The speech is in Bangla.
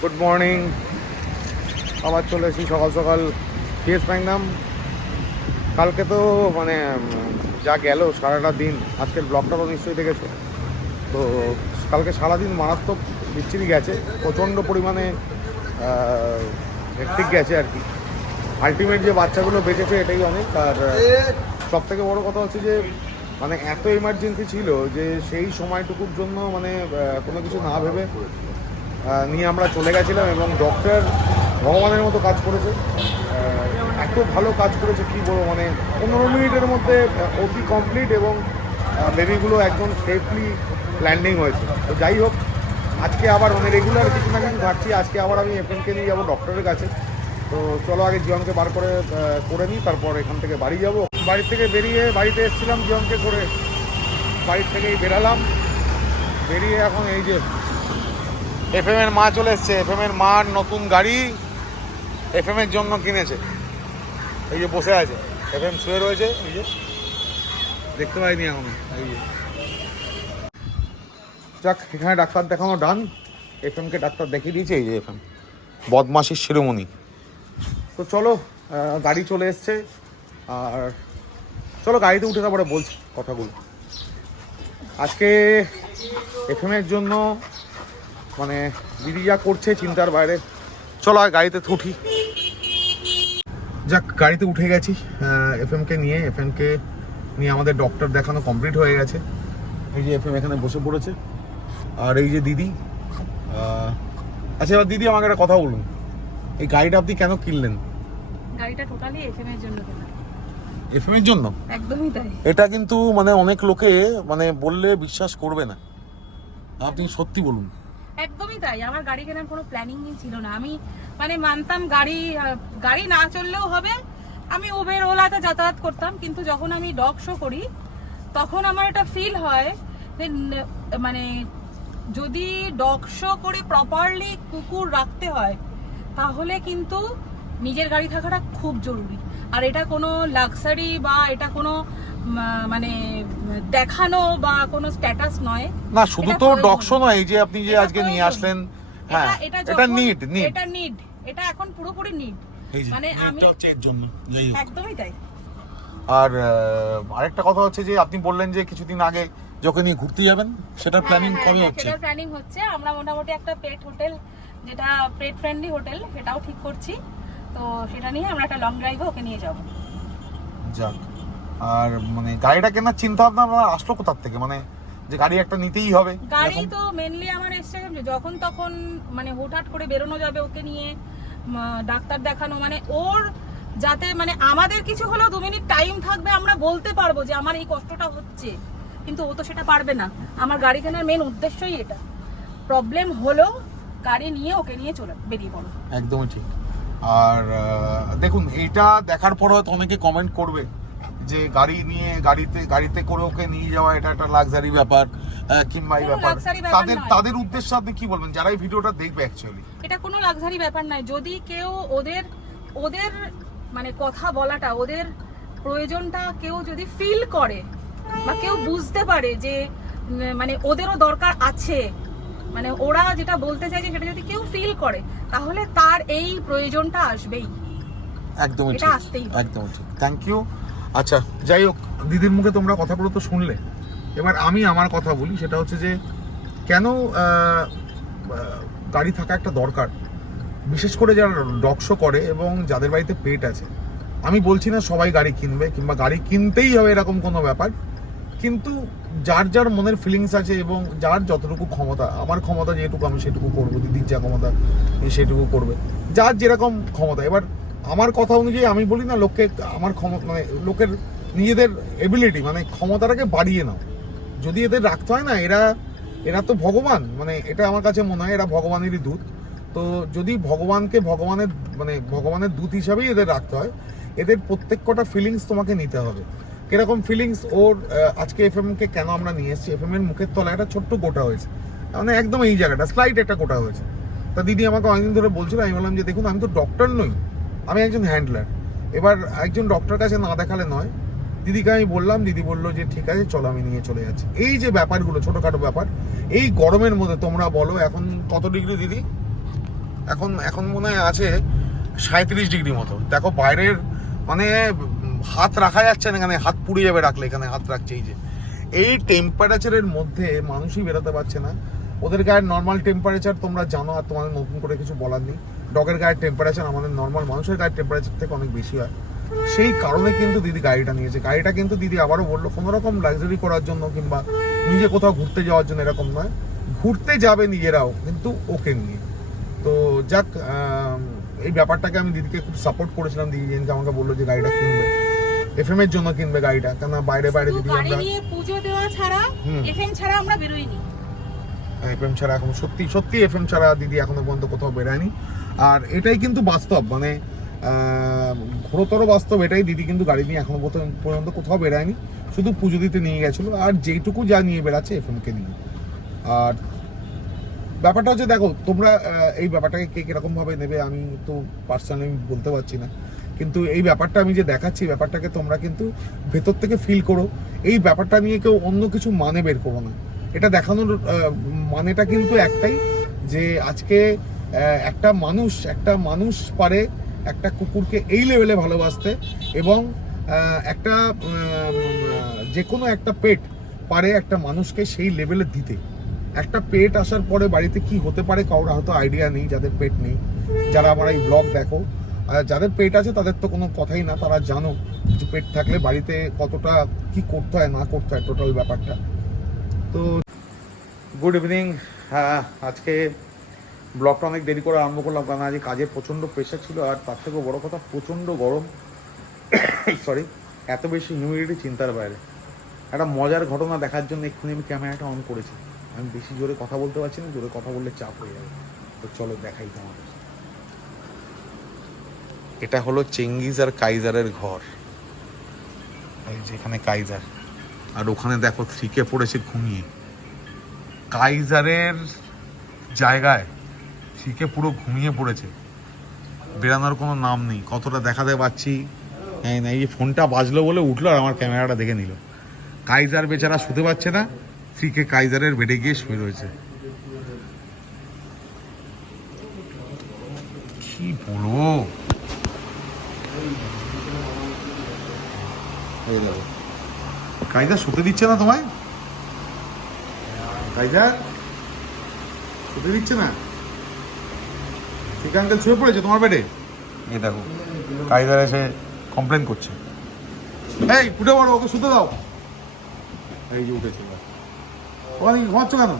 Good morning. আবার চলে এসেছি সকাল সকাল পিএস ম্যাগনাম। কালকে তো মানে যা গেল সারাটা দিন, আজকের ব্লগটা তো নিশ্চয়ই দেখেছো। তো কালকে সারাদিন মারাত্মক বিচ্ছিরি গেছে, প্রচণ্ড পরিমাণে হেক্টিক গেছে আর কি। আলটিমেট যে বাচ্চাগুলো বেঁচেছে এটাই অনেক। আর সব থেকে বড়ো কথা হচ্ছে যে মানে এত এমার্জেন্সি ছিল যে সেই সময়টুকুর জন্য মানে কোনো কিছু না ভেবে নিয়ে আমরা চলে গেছিলাম। এবং ডক্টর ভগবানের মতো কাজ করেছে, এত ভালো কাজ করেছে কি বলবো। মানে 15 মিনিটের মধ্যে ওটি কমপ্লিট এবং বেবিগুলো একদম সেফলি ল্যান্ডিং হয়েছে। তো যাই হোক, আজকে আবার মানে রেগুলার কিছু না কিছু থাকছি। আজকে আবার আমি এফএমকে নিয়ে যাবো ডক্টরের কাছে। তো চলো আগে জিয়নকে বার করে নিই, তারপর এখান থেকে বাড়ি যাব। বাড়ি থেকে বেরিয়ে বাড়িতে এসেছিলাম জিয়নকে করে, বাড়ির থেকেই বেরালাম। বেরিয়ে এখন এই যে এফএম এর মা চলে এসছে। এফএম এর মার নতুন গাড়ি এফএম এর জন্য কিনেছে। এই যে বসে আছে, এফএম শুয়ে রয়েছে, এই যে দেখতে পাইনি এখনো। এই যে যাক, এখানে ডাক্তার দেখানো ডান। এফএমকে ডাক্তার দেখিয়ে দিয়েছে। এই যে এফএম বদমাশির শিরোমণি। তো চলো, গাড়ি চলে এসছে। আর চলো গাড়িতে উঠে তারপরে বলছি কথাগুলো। আজকে এফএম এর জন্য মানে দিদি যা করছে চিন্তার বাইরে। চলো আর গাড়িতে উঠি। যাক, গাড়িতে উঠে গেছি এফএমকে নিয়ে আমাদের ডক্টর দেখানো কমপ্লিট হয়ে গেছে। এই যে এফএম এখানে বসে পড়েছে, আর এই যে দিদি। আচ্ছা, এবার দিদি আমাকে একটা কথা বলুন, এই গাড়িটা আপনি কেন কিনলেন? গাড়িটা টোটালি এফএম এর জন্য কেনা। এফএম এর জন্য? একদমই তাই। এটা কিন্তু মানে অনেক লোকে মানে বললে বিশ্বাস করবে না, আপনি সত্যি বলুন। একদমই তাই। আমার গাড়ি কেনার কোনো প্ল্যানিংই ছিল না। আমি মানে মানতাম গাড়ি না চললেও হবে, আমি উবের ওলাতে যাতায়াত করতাম। কিন্তু যখন আমি ডগ শো করি তখন আমার একটা ফিল হয় যে মানে যদি ডগ শো করে প্রপারলি কুকুর রাখতে হয় তাহলে কিন্তু নিজের গাড়ি থাকাটা খুব জরুরি। আর এটা কোনো লাক্সারি বা এটা কোনো মানে দেখানো বা কোনো স্ট্যাটাস নয় না, শুধু তো ডগ শো নয়, এই যে আপনি যে আজকে নিয়ে আসলেন। হ্যাঁ, এটা নিড, এটা এখন পুরোপুরি নিড। মানে আমি হচ্ছে এর জন্য। একদমই তাই। আর আরেকটা কথা হচ্ছে যে আপনি বললেন যে কিছুদিন আগে যখন নিয়ে ঘুরতে যাবেন, সেটার প্ল্যানিং কবে হচ্ছে? সেটার প্ল্যানিং হচ্ছে। আমরা মোটামুটি একটা পেট হোটেল, যেটা পেট ফ্রেন্ডলি হোটেল, সেটাও ঠিক করছি। তো সেটা নিয়ে আমরা একটা লং ড্রাইভে ওকে নিয়ে যাব। যাক, আর মানে গাড়িটা কেনার চিন্তা ভাবনা আসলো কোথা থেকে? মানে যে গাড়ি একটা নিতেই হবে। গাড়ি তো মেনলি আমার এসছে যখন তখন মানে হুটহাট করে বেরোনো যাবে ওকে নিয়ে ডাক্তার দেখানো, মানে ওর যাতে মানে আমাদের কিছু হলেও 2 মিনিট টাইম থাকবে, আমরা বলতে পারবো যে আমার এই কষ্টটা হচ্ছে। কিন্তু ও তো সেটা পারবে না। আমার গাড়ি কেনার মেন উদ্দেশ্যই এটা। প্রবলেম হলো গাড়ি নিয়ে ওকে নিয়ে বেরিয়ে পড়ো। একদমই ঠিক। আর দেখুন, এইটা দেখার পর হয়তো অনেকে কমেন্ট করবে যে গাড়িতে করে ওকে নিয়ে যাওয়া এটা একটা লাক্সারি ব্যাপার কিংবা এই ব্যাপার। তাদের উদ্দেশ্যে আপনি কি বলবেন যারা এই ভিডিওটা দেখবে? অ্যাকচুয়ালি এটা কোনো লাক্সারি ব্যাপার নয়। যদি কেউ ওদের মানে কথা বলাটা, ওদের প্রয়োজনটা কেউ যদি ফিল করে বা কেউ বুঝতে পারে যে মানে ওদেরও দরকার আছে, মানে ওরা যেটা বলতে চাইছে সেটা যদি কেউ ফিল করে, তাহলে তার এই প্রয়োজনটা আসবেই। একদমই ঠিক, একদমই ঠিক। Thank you. আচ্ছা, যাই হোক, দিদির মুখে তোমরা কথাগুলো তো শুনলে। এবার আমি আমার কথা বলি, সেটা হচ্ছে যে কেন গাড়ি থাকা একটা দরকার, বিশেষ করে যারা ডগ শো করে এবং যাদের বাড়িতে পেট আছে। আমি বলছি না সবাই গাড়ি কিনবে কিংবা গাড়ি কিনতেই হবে এরকম কোনো ব্যাপার, কিন্তু যার যার মনের ফিলিংস আছে এবং যার যতটুকু ক্ষমতা, আমার ক্ষমতা যেটুকু আমি সেটুকু করবো, দিদির যা ক্ষমতা সেটুকু করবে, যার যেরকম ক্ষমতা। এবার আমার কথা অনুযায়ী আমি বলি না লোককে আমার ক্ষমতা মানে লোকের নিজেদের এবিলিটি মানে ক্ষমতাটাকে বাড়িয়ে নাও। যদি এদের রাখতে হয় না, এরা তো ভগবান, মানে এটা আমার কাছে মনে হয় এরা ভগবানেরই দূত। তো যদি ভগবানের দূত হিসাবেই এদের রাখতে হয়, এদের প্রত্যেক কটা ফিলিংস তোমাকে নিতে হবে। কিরকম ফিলিংস ওর? আজকে এফএমকে কেন আমরা নিয়ে এসেছি, এফএম এর মুখের তলায় একটা ছোট্ট গোটা হয়েছে, মানে একদম এই জায়গাটা স্লাইড একটা গোটা হয়েছে। তা দিদি আমাকে অনেকদিন ধরে বলছিল, আমি বললাম যে দেখুন, আমি তো ডক্টর নই, আমি একজন হ্যান্ডলার। এবার একজন ডক্টর কাছে না দেখালে নয়। দিদিকে আমি বললাম, দিদি বললো যে ঠিক আছে চলো আমি নিয়ে চলে যাচ্ছি। এই যে ব্যাপারগুলো ছোটোখাটো ব্যাপার, এই গরমের মধ্যে তোমরা বলো এখন কত ডিগ্রি দিদি? এখন মনে হয় আছে 37 ডিগ্রি মতো। দেখো বাইরের মানে হাত রাখা যাচ্ছে না, এখানে হাত পুড়ে যাবে রাখলে, এখানে হাত রাখছে। এই টেম্পারেচারের মধ্যে মানুষই বেরোতে পারছে না। ওদের গায়ের নর্মাল টেম্পারেচার তোমরা জানো, আর তোমাদের নতুন করে কিছু বলার নেই। ডগের গায়ের টেম্পারেচার আমাদের নর্মাল মানুষের গায়ের টেম্পারেচার থেকে অনেক বেশি হয়। সেই কারণে কিন্তু দিদি গাড়িটা নিয়েছে। গাড়িটা কিন্তু দিদি আবারও বললো কোনো রকম লাক্সারি করার জন্য কিংবা নিজে কোথাও ঘুরতে যাওয়ার জন্য এরকম নয়, ঘুরতে যাবে নিজেরাও কিন্তু ওকে নিয়ে। তো যাক, এই ব্যাপারটাকে আমি দিদিকে খুব সাপোর্ট করেছিলাম। দিদি যেদিনকে আমাকে বললো যে গাড়িটা কিনবে, এফএম এর জন্য কিনবে গাড়িটা, কেন বাইরে যদি আমরা পুজো দেওয়া ছাড়া এফএম ছাড়া আমরা বেরোইনি। এফএম ছাড়া এখন সত্যি এফএম ছাড়া দিদি এখনো পর্যন্ত কোথাও বেরোয়নি। আর এটাই কিন্তু বাস্তব, মানে ঘোরতর বাস্তব এটাই। দিদি কিন্তু গাড়ি নিয়ে এখনো পর্যন্ত কোথাও বেরোয়নি, শুধু পুজো দিতে নিয়ে গেছিলো। আর যেইটুকু যা নিয়ে বেড়াচ্ছে এফএমকে নিয়ে। আর ব্যাপারটা হচ্ছে দেখো, তোমরা এই ব্যাপারটাকে কে কিরকম ভাবে নেবে আমি তো পার্সোনালি বলতে পারছি না, কিন্তু এই ব্যাপারটা আমি যে দেখাচ্ছি ব্যাপারটাকে তোমরা কিন্তু ভেতর থেকে ফিল করো। এই ব্যাপারটা নিয়ে কেউ অন্য কিছু মানে বের করো না। এটা দেখানোর মানেটা কিন্তু একটাই, যে আজকে একটা মানুষ পারে একটা কুকুরকে এই লেভেলে ভালোবাসতে, এবং একটা যে কোনো একটা পেট পারে একটা মানুষকে সেই লেভেলে দিতে। একটা পেট আসার পরে বাড়িতে কি হতে পারে কারোর হয়তো আইডিয়া নেই, যাদের পেট নেই, যারা আমার এই ব্লগ দেখো। যাদের পেট আছে তাদের তো কোনো কথাই না, তারা জানো যে পেট থাকলে বাড়িতে কতটা কি করতে হয় না করতে হয় টোটাল ব্যাপারটা। তো গুড ইভিনিং। আজকে ব্লগটা অনেক দেরি করে আরম্ভ করলাম, কারণ আজকে কাজের প্রচণ্ড প্রেশার ছিল। আর তার থেকেও বড়ো কথা প্রচণ্ড গরম, সরি, এত বেশি হিউমিডিটি চিন্তার বাইরে। একটা মজার ঘটনা দেখার জন্য এক্ষুনি আমি ক্যামেরাটা অন করেছি। আমি বেশি জোরে কথা বলতে পারছি না, জোরে কথা বললে চাপ হয়ে যাবে। তো চলো দেখাই তোমাদের। এটা হলো চেঙ্গিজ আর কাইজারের ঘর। এই যে এখানে কাইজার, আর ওখানে দেখো থ্রিকে পড়েছে ঘুমিয়ে। কাইজারের জায়গায় থ্রিকে পুরো ঘুমিয়ে পড়েছে, বেরানোর কোনো নাম নেই। কতটা দেখাতে পাচ্ছি এই যে ফোনটা বাজলো বলে উঠলো আর আমার ক্যামেরাটা দেখে নিল। কাইজার বেচারা শুতে পারছে না, থ্রিকে কাইজারের বেডে গিয়ে শুয়ে রয়েছে। কি বলবো, কাইজার শুতে দিচ্ছে না তোমায়? কাইজার শুতে দিচ্ছে না? ঠিক আঙ্কেল শুয়ে পড়েছে তোমার বেডে। এই দেখো কাইজার এসে কমপ্লেন করছে, এই উঠে পড়ো, ওকে শুতে দাও। এই যে উঠেছে, ওখানে ঘুমাচ্ছ কেন?